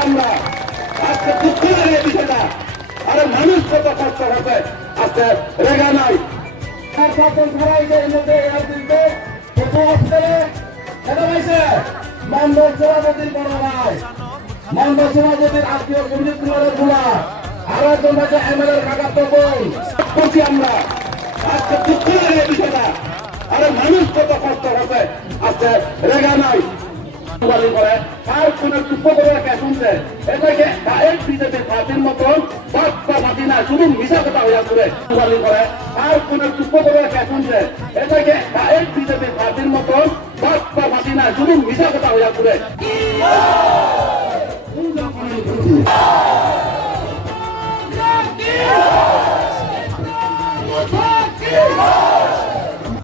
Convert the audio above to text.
আমরা আজকে দুঃখ লাগে বিষয়টা আরে মানুষ কত কষ্ট হবে আজকে রেগা নাই ছাড়াই যে এর মধ্যে মন্ডল সভাপতির বড় ভাই মন্ডল সভাপতির আত্মীয় সঞ্জিত কুমারের গুলা আরো একজন আছে এমএলএর কাকার তো বোন করছি আমরা আজকে দুঃখ লাগে বিষয়টা আরে মানুষ কত কষ্ট হবে আজকে রেগা নাই করে আর কোন টুপ্প করে শুনছে এটাকে ডাইরেক্ট বিজেপির পার্টির মতন বাচ্চা পার্টি না শুধু মিশা কথা হইয়া করে করে আর কোন টুপ্প করে শুনছে এটাকে ডাইরেক্ট বিজেপির পার্টির মতন বাচ্চা পার্টি না শুধু মিশা কথা হইয়া করে